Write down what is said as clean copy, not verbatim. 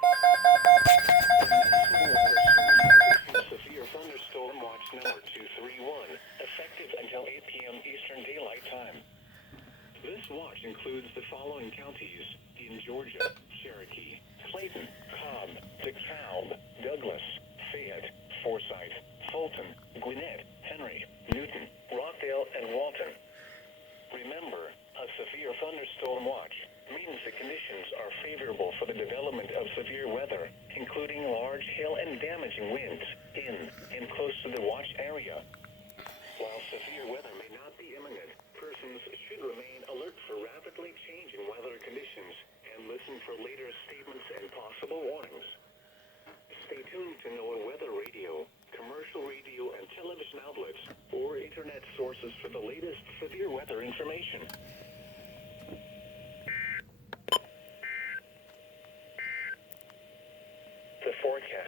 Severe Thunderstorm Watch number 231, effective until 8 p.m. Eastern Daylight Time. This watch includes the following counties in Georgia: Cherokee, Clayton, Cobb, DeKalb, Douglas, Fayette, Forsyth, Fulton, Gwinnett, Henry, Newton, Rockdale, and Walton. Remember, a severe thunderstorm watch means the conditions are favorable for the development of severe weather, including large hail and damaging winds in and close to the watch area. While severe weather may not be imminent, persons should remain alert for rapidly changing weather conditions and listen for later statements and possible warnings. Stay tuned to NOAA Weather Radio, commercial radio and television outlets, or internet sources for the latest severe weather information. The forecast.